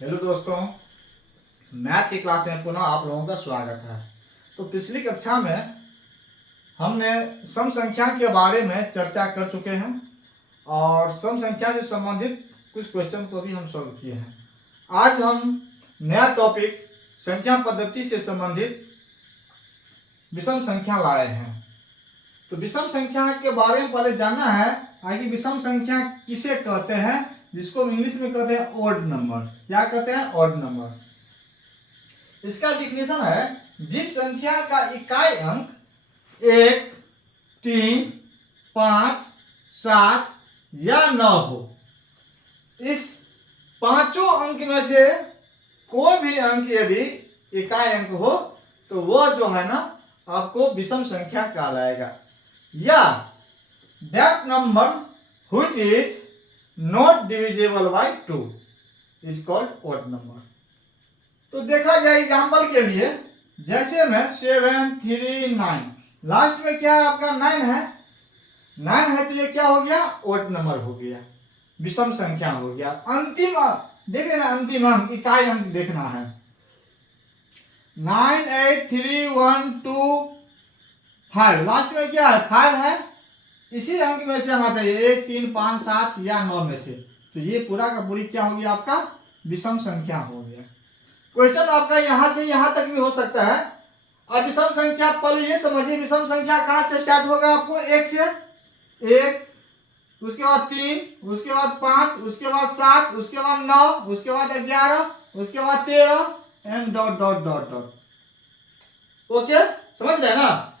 Hello दोस्तों, math की class में पुनः आप लोगों का स्वागत है। तो पिछली कक्षा में हमने सम संख्या के बारे में चर्चा कर चुके हैं और सम संख्या से संबंधित कुछ क्वेश्चन को भी हम सॉल्व किए हैं। आज हम नया टॉपिक संख्या पद्धति से संबंधित विषम संख्या लाए हैं। तो विषम संख्या के बारे में पहले जानना है कि विषम संख्या किसे कहते हैं, जिसको इंग्लिश में कहते हैं ऑड नंबर। क्या कहते हैं? Odd number. इसका डिफिनेशन है जिस संख्या का इकाई अंक 1, 3, 5, 7 या 9 हो। इस पांचों अंक में से कोई भी अंक यदि इकाई अंक हो तो वो जो है ना आपको विषम संख्या कहलाएगा, या that number which is not divisible by 2 is called odd number। तो देखा जाए एग्जांपल के लिए, जैसे में 7, 3, 9, लास्ट में क्या है आपका 9 है। 9 है तो ये क्या हो गया? odd नंबर हो गया, विषम संख्या हो गया। अंतिम देख लेना, अंतिम अंक इकाई अंक देखना है। 9, 8, 3, 1, 2, 5, लास्ट में क्या है? 5 है। इसी अंक में से आना चाहिए 1, 3, 5, 7 या 9 में से। तो ये पूरा का पूरी क्या हो गया? आपका विषम संख्या हो गया। क्वेश्चन आपका यहां से यहां तक भी हो सकता है। अब विषम संख्या पहले ये समझिए, विषम संख्या कहां से स्टार्ट होगा? आपको 1 से, 1, उसके बाद 3, उसके बाद 5, उसके बाद 7, उसके बाद 9, उसके बाद 11, उसके बाद 13 and dot dot dot dot. Okay, समझ रहे ना?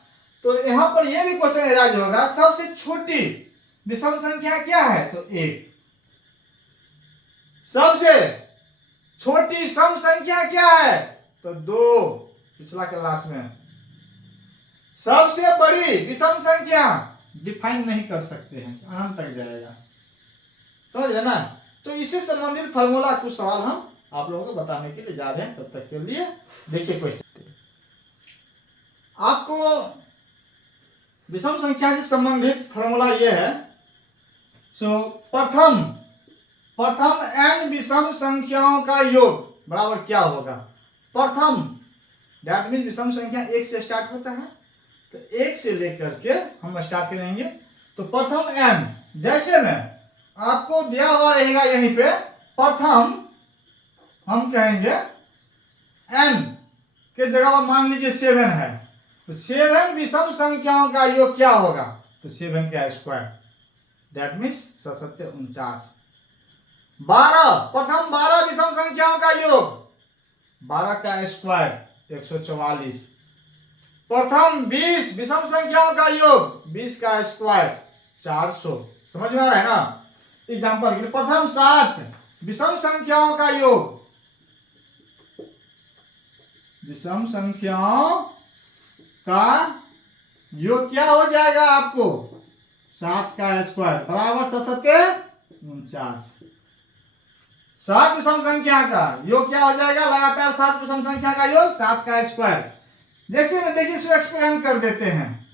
तो यहां पर यह भी क्वेश्चन राइज होगा, सबसे छोटी विषम संख्या क्या है? तो 1। सबसे छोटी सम संख्या क्या है? तो 2, पिछला क्लास में। सबसे बड़ी विषम संख्या डिफाइन नहीं कर सकते हैं, अनंत तक जाएगा। समझ रहे ना? तो इससे संबंधित फॉर्मूला कुछ सवाल हम आप लोगों को बताने के लिए जा रहे हैं। तब तक के लिए देखिए क्वेश्चन। आपको विषम संख्या से संबंधित फॉर्मूला यह है। सो प्रथम n विषम संख्याओं का योग बराबर क्या होगा? प्रथम दैट मीन्स विषम संख्या 1 से स्टार्ट होता है, तो 1 से लेकर के हम स्टार्ट करेंगे। तो प्रथम n, जैसे में आपको दिया हुआ रहेगा यहीं पे, प्रथम हम कहेंगे n के जगह पर मान लीजिए 7 है, तो 7 विषम संख्याओं का योग क्या होगा? तो 7 का स्क्वायर, दैट मीन्स 7 49। 12, प्रथम 12 विषम संख्याओं का योग, 12 का स्क्वायर 144। प्रथम 20 विषम संख्याओं का योग, 20 का स्क्वायर 400। समझ में आ रहा है ना? एग्जांपल के लिए, प्रथम 7 विषम संख्याओं का योग, विषम संख्याओं का योग क्या हो जाएगा आपको? 7 का स्क्वायर बराबर 7 49। 7 विषम संख्या का योग क्या हो जाएगा? लगातार 7 विषम संख्या का योग, 7 का स्क्वायर। जैसे में देखिए इसको एक्सपेरिमेंट कर देते हैं।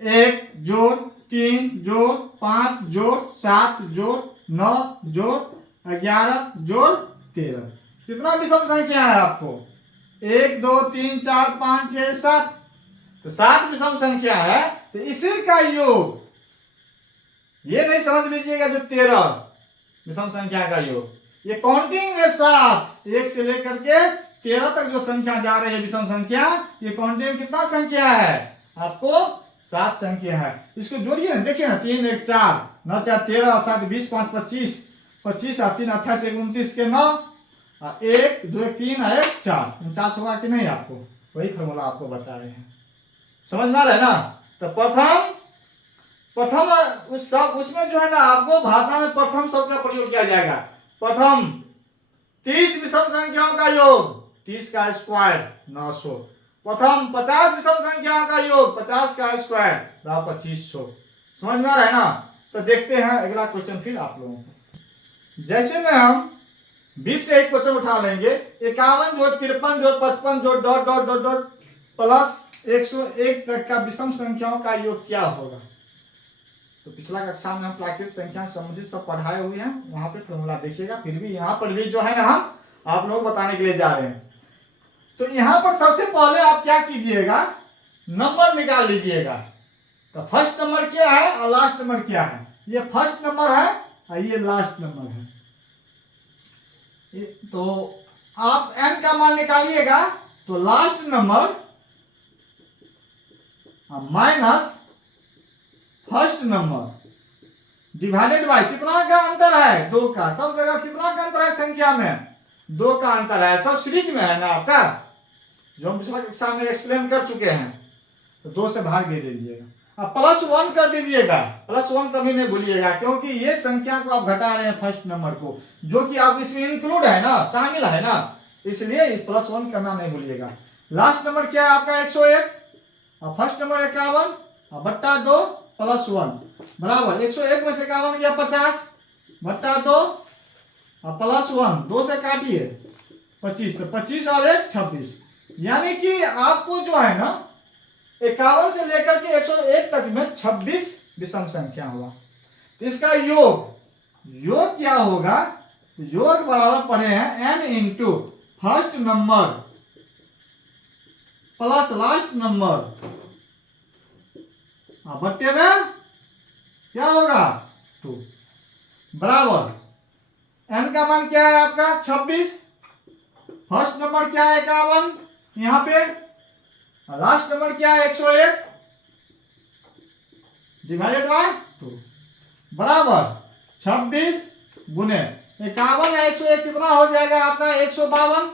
1 जोड़ 3 जोड़ 5 जोड़ 7 जोड़ 9 जोड़ 11 जोड़ 13। कितना विषम संख्या है आपको? 1, 2, 3, 4, 5, 6, 7। तो 7 विषम संख्या है, तो इसी का योग, ये नहीं समझ लीजिएगा जो 13 विषम संख्या का योग, ये काउंटिंग में 7, 1 से लेकर के 13 तक जो संख्या जा रही है विषम संख्या, ये काउंटिंग में कितना संख्या है? आपको 7 संख्या है। इसको जोड़िए ना, देखिए ना, 3, 1, 4, 9, 4, 13, 7, 20, 5, 25, 25, 3, 28, 29 के 9, 1, 2, 3, 1, 4, 49 होगा कि नहीं? आपको वही फॉर्मूला आपको बता रहे हैं। समझ में आ रहा है ना? तो प्रथम उसमें जो है ना, आपको भाषा में प्रथम शब्द का प्रयोग किया जाएगा। प्रथम 30 विषम संख्याओं का योग, 30 का स्क्वायर 900। प्रथम 50 विषम संख्याओं का योग, 50 का स्क्वायर बराबर 2500। समझ में आ रहा है ना? तो देखते हैं अगला क्वेश्चन फिर आप लोगों को। जैसे में हम 20 से एक क्वेश्चन उठा लेंगे, 51 जोड़ 53 जोड़ 55 जोड़ dot dot dot dot plus 101 तक का विषम संख्याओं का योग क्या होगा? तो पिछला कक्षा में हम प्राकृतिक संख्या से संबंधित सब पढ़ाए हुए हैं, वहां पे फॉर्मूला देखिएगा। फिर भी यहाँ पर भी जो है ना हम आप लोग बताने के लिए जा रहे हैं। तो यहाँ पर सबसे पहले आप क्या कीजिएगा, नंबर निकाल लीजिएगा। तो फर्स्ट नंबर क्या है और लास्ट नंबर क्या है। ये फर्स्ट नंबर है और ये लास्ट नंबर है। तो आप n का मान निकालिएगा, तो last number minus first number divided by कितना का अंतर है, 2 का। सब जगह कितना का अंतर है संख्या में, 2 का अंतर है। सब सीरीज में है ना आपका, जो हम पिछला कक्षा में एक्सप्लेन कर चुके हैं। तो 2 से भाग दे दीजिएगा, अब +1 कर दीजिएगा। +1 कभी नहीं भूलिएगा, क्योंकि ये संख्या को आप घटा रहे हैं फर्स्ट नंबर को, जो कि आप इसमें इंक्लूड है ना, शामिल है ना, इसलिए +1 करना नहीं भूलिएगा। लास्ट नंबर क्या है आपका 101 और फर्स्ट नंबर 51 बट्टा 2 +1 बराबर 101 में से 51 गया 50 बट्टा 2 और +1 2 से काटिए 25, तो 25 और 1 26। यानी कि आपको जो है ना 51 से लेकर के 101 तक में 26 विषम संख्या होगा। तो इसका योग क्या होगा, योग बराबर पढ़े हैं n into first number plus last number बट्टे में क्या होगा 2 बराबर n का मान क्या है आपका 26, फर्स्ट नंबर क्या है 51 यहाँ पे, लास्ट नंबर क्या है 101 डिवाइडेड बाय 2 बराबर 26 गुने 51 या 101 कितना हो जाएगा आपका 152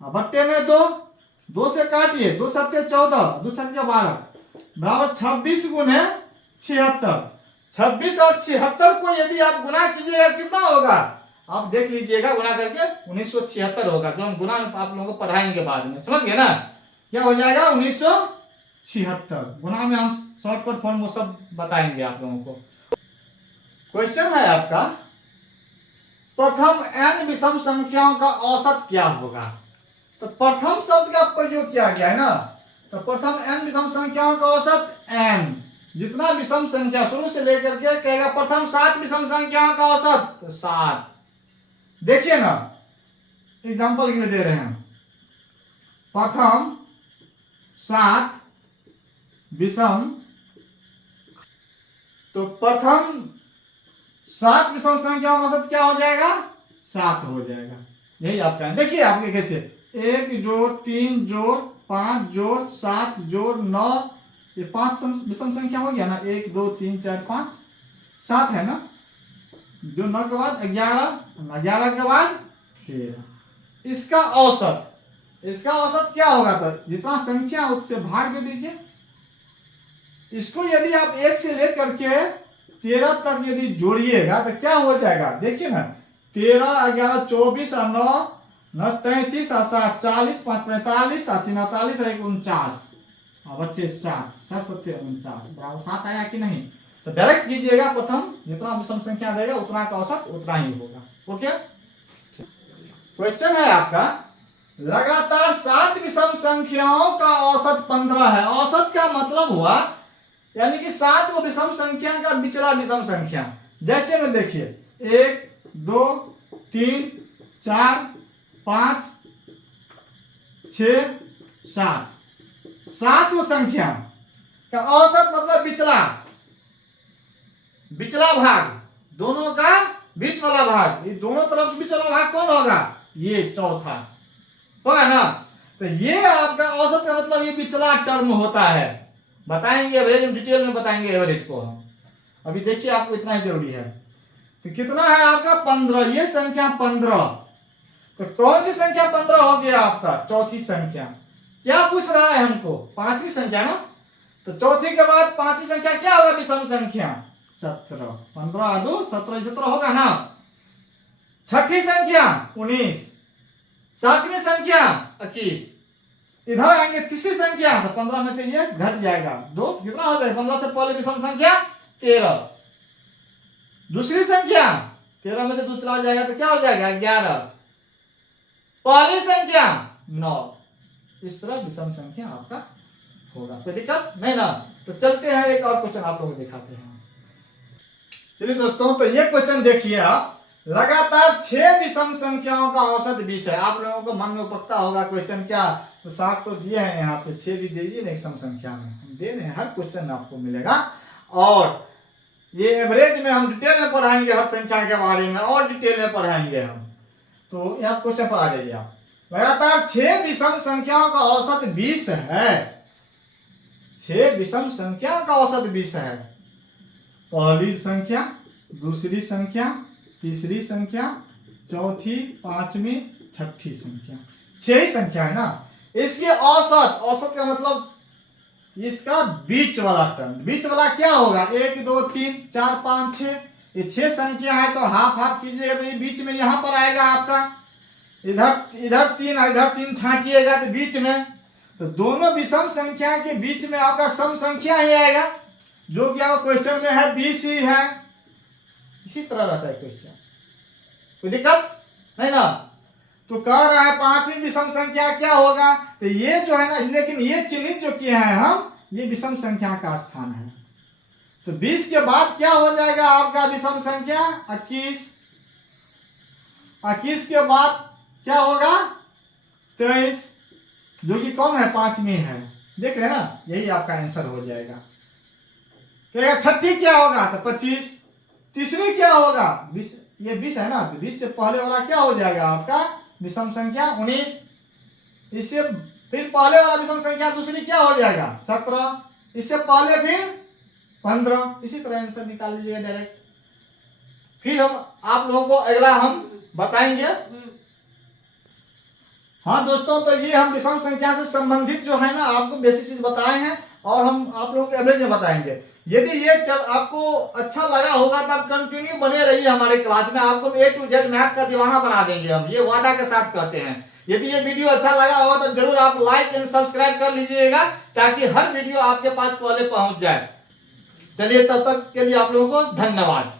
बट्टे में 2 से काटिए 2 7 14 2 7 12 बराबर 26 गुने 76। 26 और 76 को यदि आप गुना कीजिएगा कितना होगा आप देख लीजिएगा, गुना करके 1976 होगा, जो हम गुना आप लोगों को पढ़ाएंगे बाद में, समझ गए ना। क्या हो जाएगा 1976 गुना में हम शॉर्टकट फॉर्म वो सब बताएंगे आप लोगों को। क्वेश्चन है आपका, प्रथम n विषम संख्याओं का औसत क्या होगा। तो प्रथम शब्द का प्रयोग किया गया है ना, तो प्रथम n विषम संख्याओं का औसत n, जितना विषम संख्या शुरू से लेकर के कहेगा प्रथम 7 विषम संख्याओं का औसत, तो 7। देखिए ना एग्जांपल के लिए दे रहे हैं, प्रथम 7 विषम, तो प्रथम 7 विषम संख्याओं का औसत क्या हो जाएगा 7 हो जाएगा। यही आपका है। देखिए आपके कैसे 1 जोड़ 3 जोड़ 5 जोड़ 7 जोड़ 9, ये 5 विषम संख्या हो गया ना, 1 2 3 4 5 7 है ना, जो 9 के बाद 11, 11 के बाद 13। इसका औसत क्या होगा, तो जितना संख्या उससे भाग दे दीजिए। इसको यदि आप 1 से लेकर के 13 तक यदि जोड़िएगा तो क्या हो जाएगा, देखिए ना 13 11 24 और 9 33 और 7 40 5 45 और 3 48 और 1 49 बट्टे 7 7 7 49 बराबर 7 आया कि नहीं। तो डायरेक्ट कीजिएगा, प्रथम जितना विषम संख्या देगा उतना का औसत उतना ही होगा। ओके, क्वेश्चन है आपका, लगातार 7 विषम संख्याओं का औसत 15 है। औसत का मतलब हुआ यानी कि 7 को विषम संख्या का बिचला विषम संख्या। जैसे में देखिए 1 2 3 4 5 6 7 संख्या का औसत मतलब बिचला भाग, दोनों का बीच वाला भाग, ये दोनों तरफ से बीच वाला भाग कौन होगा, ये चौथा होगा ना। तो ये आपका औसत का मतलब ये पिछला टर्म होता है। बताएंगे एवरेज, डिटेल में बताएंगे एवरेज को हम। अभी देखिए आपको इतना ही जरूरी है। तो कितना है आपका 15, ये संख्या 15। तो कौन सी संख्या 15 हो गया आपका, चौथी संख्या। क्या पूछ रहा है हमको, 5वीं संख्या ना। तो चौथी के बाद 5वीं संख्या क्या होगा, विषम संख्या 17। 15 2 17 17 होगा ना। छठी संख्या 19, 7वीं संख्या 21। इधर आएंगे तीसरी संख्या, तो 15 में से ये घट जाएगा 2, कितना हो जाएगा 15 से पहले विषम संख्या 13। दूसरी संख्या 13 में से 2 चला जाएगा तो क्या हो जाएगा 11। पहली संख्या 9। इस तरह विषम संख्या आपका होगा, कोई दिक्कत नहीं ना। तो चलते हैं एक और क्वेश्चन आप लोगों को दिखाते हैं। चलिए दोस्तों, तो ये क्वेश्चन देखिए आप, लगातार 6 विषम संख्याओं का औसत 20 है। आप लोगों को मन में उपकता होगा क्वेश्चन क्या, तो 7 तो दिए हैं यहाँ पे, 6 भी दीजिए ना एक सम संख्या में, हम दे रहे हैं, हर क्वेश्चन आपको मिलेगा। और ये एवरेज में हम डिटेल में पढ़ाएंगे, हर संख्या के बारे में और डिटेल में पढ़ाएंगे हम। तो यहाँ क्वेश्चन पर आ जाइए आप, लगातार 6 विषम संख्याओं का औसत 20 है। 6 विषम संख्याओं का औसत 20 है। पहली संख्या, दूसरी संख्या, तीसरी संख्या, चौथी, पांचवी, छठी संख्या, 6 ही संख्या है ना। इसके औसत, औसत का मतलब इसका बीच वाला टर्म, बीच वाला क्या होगा, 1 2 3 4 5 6, ये 6 संख्या है तो हाफ हाफ कीजिएगा तो ये बीच में यहाँ पर आएगा आपका, इधर 3 इधर 3 छांटिएगा तो बीच में, तो दोनों विषम संख्या के बीच में आपका सम संख्या ही आएगा, जो कि आपका क्वेश्चन में है 20 ही है। इसी तरह रहता है क्वेश्चन, कोई दिक्कत नहीं ना। तो कह रहा है 5वीं विषम संख्या क्या होगा, तो ये जो है ना, लेकिन ये चिन्हित जो किए हैं हम, ये विषम संख्या का स्थान है। तो 20 के बाद क्या हो जाएगा आपका विषम संख्या 21, 21 के बाद क्या होगा 23, जो कि कौन है, 5वीं है, देख रहे हैं ना, यही आपका आंसर हो जाएगा। छठी क्या होगा तो 25, तीसरी क्या होगा 20, ये 20 है ना, तो 20 से पहले वाला क्या हो जाएगा आपका विषम संख्या 19, इससे फिर पहले वाला विषम संख्या दूसरी क्या हो जाएगा 17, इससे पहले फिर 15, इसी तरह आंसर निकाल लीजिएगा डायरेक्ट। फिर हम आप लोगों को अगला हम बताएंगे। हाँ दोस्तों, तो ये हम विषम संख्या से संबंधित जो है ना आपको बेसिक चीज बताए हैं, और हम आप लोगों को एवरेज में बताएंगे। यदि ये आपको अच्छा लगा होगा तो आप कंटिन्यू बने रहिए हमारे क्लास में, आपको A to Z मैथ का दीवाना बना देंगे हम, ये वादा के साथ कहते हैं। यदि ये वीडियो अच्छा लगा हो तो जरूर आप लाइक एंड सब्सक्राइब कर लीजिएगा, ताकि हर वीडियो आपके पास पहले पहुंच जाए। चलिए, तब तक के लिए आप लोगों को धन्यवाद।